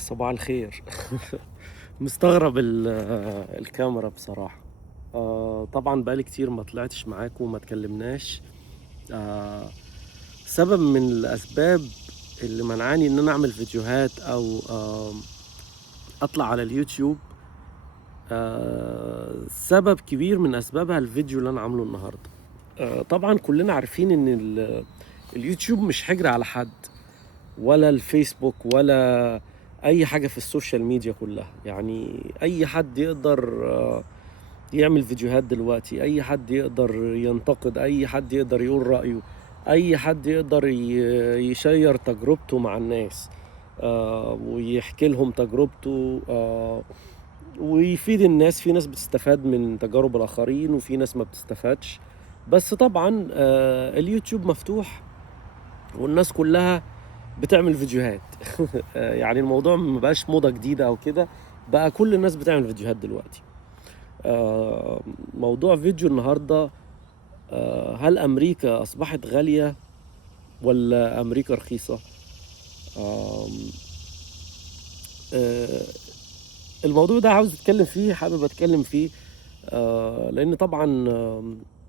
صباح الخير. مستغرب الكاميرا بصراحة. طبعا بقالي كتير ما طلعتش معاكم وما اتكلمناش. آه سبب من الأسباب اللي منعاني إن أنا أعمل فيديوهات أو أطلع على اليوتيوب. سبب كبير من أسبابها الفيديو اللي أنا عامله النهاردة. طبعا كلنا عارفين إن اليوتيوب مش حجر على حد، ولا الفيسبوك، ولا اي حاجة في السوشيال ميديا كلها. يعني اي حد يقدر يعمل فيديوهات دلوقتي، اي حد يقدر ينتقد، اي حد يقدر يقول رأيه، اي حد يقدر يشير تجربته مع الناس، ويحكي لهم تجربته، ويفيد الناس. في ناس بتستفاد من تجارب الاخرين وفي ناس ما بتستفادش. بس طبعا اليوتيوب مفتوح والناس كلها بتعمل فيديوهات. يعني الموضوع ما بقاش موضة جديدة او كده، بقى كل الناس بتعمل فيديوهات دلوقتي. موضوع فيديو النهاردة: هل امريكا اصبحت غالية ولا امريكا رخيصة؟ آم، آه، الموضوع ده عاوز اتكلم فيه، حابب اتكلم فيه. لان طبعا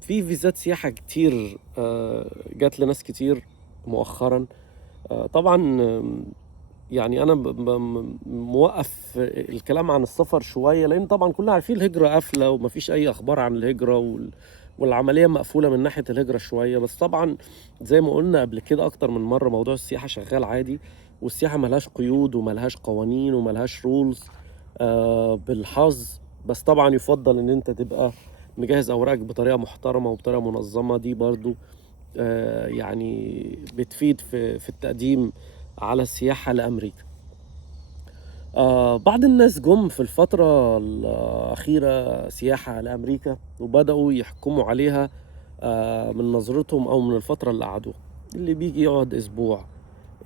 في فيزات سياحة كتير جات لناس كتير مؤخرا. طبعا يعني انا موقف الكلام عن السفر شويه، لان طبعا كلنا عارفين الهجره قافله ومفيش اي اخبار عن الهجره والعمليه مقفوله من ناحيه الهجره شويه. بس طبعا زي ما قلنا قبل كده اكتر من مره، موضوع السياحه شغال عادي، والسياحه ملهاش قيود وملهاش قوانين وملهاش رولز. بالحظ. بس طبعا يفضل ان انت تبقى مجهز اوراقك بطريقه محترمه وبطريقه منظمه. دي برضو يعني بتفيد في التقديم على السياحة لأمريكا. بعض الناس جم في الفترة الأخيرة سياحة لأمريكا وبدأوا يحكموا عليها من نظرتهم أو من الفترة اللي قعدوها. اللي بيجي يقعد أسبوع،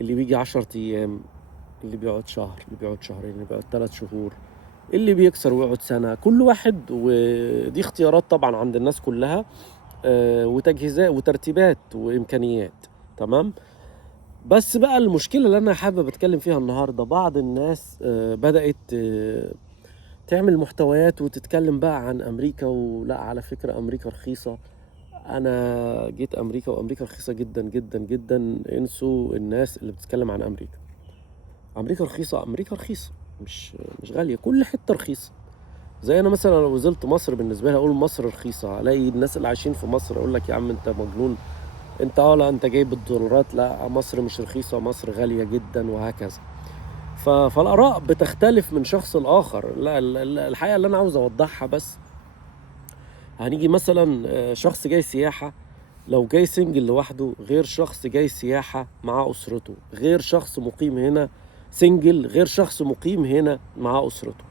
اللي بيجي 10 أيام، اللي بيقعد شهر، اللي بيقعد شهرين، اللي بيقعد 3 شهور، اللي بيكسر ويقعد سنة. كل واحد ودي اختيارات طبعا عند الناس كلها، وتجهيزات وترتيبات وإمكانيات. تمام. بس بقى المشكلة اللي أنا حابب أتكلم فيها النهاردة: بعض الناس بدأت تعمل محتويات وتتكلم بقى عن أمريكا، ولا على فكرة أمريكا رخيصة. أنا جيت أمريكا وأمريكا رخيصة جدا جدا جدا. انسوا الناس اللي بتتكلم عن أمريكا. أمريكا رخيصة؟ أمريكا رخيصة، مش غالية. كل حتة رخيصة. زي أنا مثلا لو نزلت مصر، بالنسبة لي أقول مصر رخيصة، ألاقي الناس اللي عايشين في مصر أقول لك: يا عم أنت مجنون، انت لا انت جايب الدولارات، لا مصر مش رخيصة، مصر غالية جدا، وهكذا. فالآراء بتختلف من شخص لآخر. لا الحقيقة اللي أنا عاوز أوضحها بس: هنيجي مثلا شخص جاي سياحة، لو جاي سنجل لوحده غير شخص جاي سياحة مع أسرته، غير شخص مقيم هنا سنجل غير شخص مقيم هنا مع أسرته.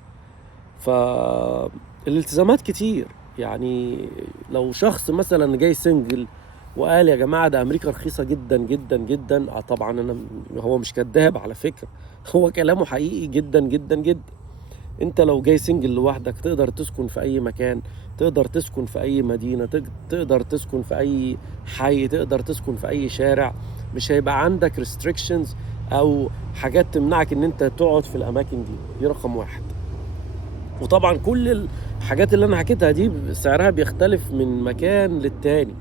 فالالتزامات كتير. يعني لو شخص مثلا جاي سنجل وقال: يا جماعة ده أمريكا رخيصة جدا جدا جدا، طبعا هو مش كذاب على فكرة. هو كلامه حقيقي جدا جدا جدا. انت لو جاي سنجل لوحدك تقدر تسكن في أي مكان، تقدر تسكن في أي مدينة، تقدر تسكن في أي حي، تقدر تسكن في أي شارع. مش هيبقى عندك restrictions أو حاجات تمنعك ان انت تقعد في الأماكن دي رقم واحد. وطبعا كل الحاجات اللي انا حكيتها دي سعرها بيختلف من مكان للتاني.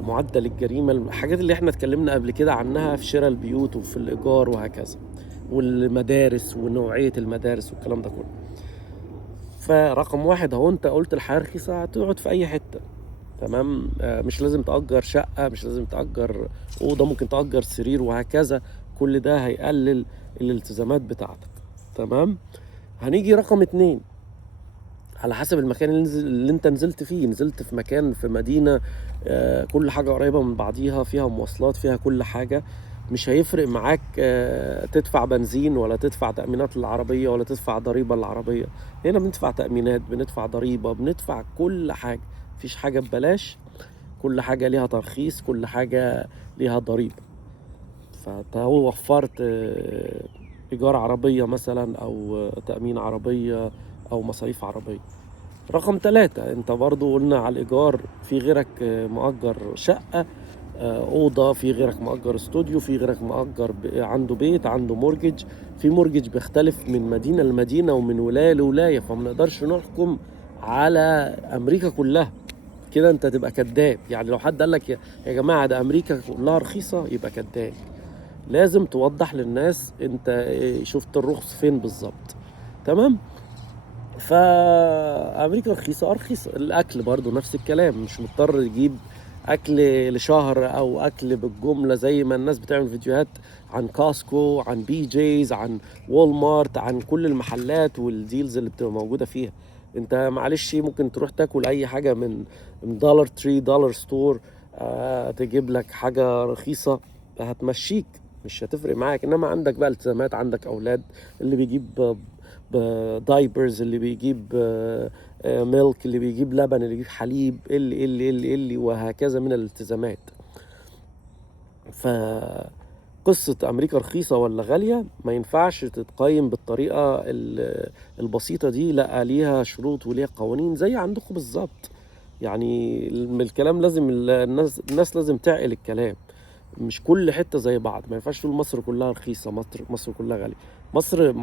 معدل الجريمة، الحاجات اللي احنا اتكلمنا قبل كده عنها في شراء البيوت وفي الإيجار وهكذا، والمدارس ونوعية المدارس والكلام ده كله. فرقم واحد اهو، انت قلت الحياة رخيصة، هتقعد في أي حتة. تمام. مش لازم تأجر شقة، مش لازم تأجر أوضة، ممكن تأجر سرير وهكذا. كل ده هيقلل الالتزامات بتاعتك. تمام. هنيجي رقم 2: على حسب المكان اللي انت نزلت فيه. نزلت في مكان في مدينة كل حاجة قريبة من بعضيها، فيها مواصلات، فيها كل حاجة، مش هيفرق معاك تدفع بنزين ولا تدفع تأمينات للعربية ولا تدفع ضريبة للعربية. هنا بندفع تأمينات، بندفع ضريبة، بندفع كل حاجة. مفيش حاجة ببلاش، كل حاجة ليها ترخيص، كل حاجة ليها ضريبة. فهو وفرت إيجار عربية مثلا، أو تأمين عربية، أو مصاريف عربية. رقم 3: انت برضو قلنا على الإيجار، في غيرك مؤجر شقة اوضه، في غيرك مأجر استوديو، في غيرك مأجر عنده بيت، عنده مورجج. في مورجج بيختلف من مدينه لمدينه ومن ولايه لولايه، فما نقدرش نحكم على امريكا كلها كده. انت تبقى كذاب. يعني لو حد قال لك يا جماعه ده امريكا كلها رخيصه، يبقى كذاب. لازم توضح للناس انت شفت الرخص فين بالظبط. تمام. فامريكا رخيصه، رخيصه. الاكل برضو نفس الكلام، مش مضطر يجيب اكل لشهر او اكل بالجمله زي ما الناس بتعمل فيديوهات عن كاسكو، عن بي جيز، عن وول مارت، عن كل المحلات والديلز اللي بتبقى موجوده فيها. انت معلش ممكن تروح تاكل اي حاجه من دولار تري، دولار ستور، تجيب لك حاجه رخيصه هتمشيك، مش هتفرق معاك. انما عندك بقى التزامات، عندك اولاد، اللي بيجيب دايبرز، اللي بيجيب ميلك، اللي بيجيب لبن، اللي بيجيب حليب، اللي وهكذا من الالتزامات. فقصة أمريكا رخيصة ولا غالية ما ينفعش تتقيم بالطريقة البسيطة دي. لا، ليها شروط وليها قوانين زي عندكم بالظبط. يعني الكلام لازم الناس لازم تعقل الكلام. مش كل حتة زي بعض. ما ينفعش تقول مصر كلها رخيصة، مصر كلها غالية. مصر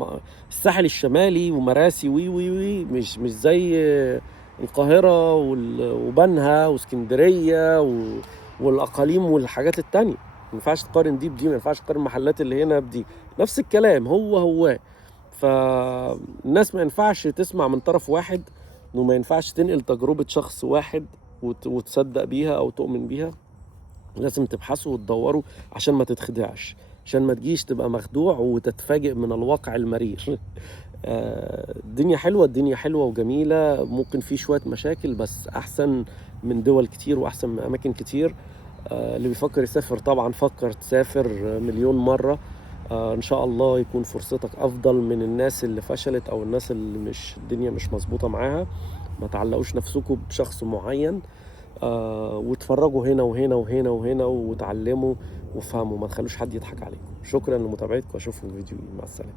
الساحل الشمالي ومراسي وي وي وي مش زي القاهرة وبنها واسكندرية والأقاليم والحاجات التانية. ما ينفعش تقارن دي بدي، ما ينفعش تقارن المحلات اللي هنا بدي. نفس الكلام هو. فالناس ما ينفعش تسمع من طرف واحد، وما ينفعش تنقل تجربة شخص واحد وتصدق بيها أو تؤمن بيها. لازم تبحثوا وتدوروا عشان ما تتخدعش، عشان ما تجيش تبقى مخدوع وتتفاجئ من الواقع المرير. الدنيا حلوة، الدنيا حلوة وجميلة. ممكن في شوية مشاكل، بس أحسن من دول كتير وأحسن من أماكن كتير. اللي بيفكر يسافر طبعا فكر تسافر مليون مرة. إن شاء الله يكون فرصتك أفضل من الناس اللي فشلت أو الناس اللي مش الدنيا مش مظبوطة معاها. ما تعلقوش نفسكم بشخص معين. وتفرجوا هنا وهنا وهنا وهنا وتعلموا وفهموا. ما تخلوش حد يضحك عليكم. شكرا لمتابعتكم، واشوفكم في فيديو. مع السلامة.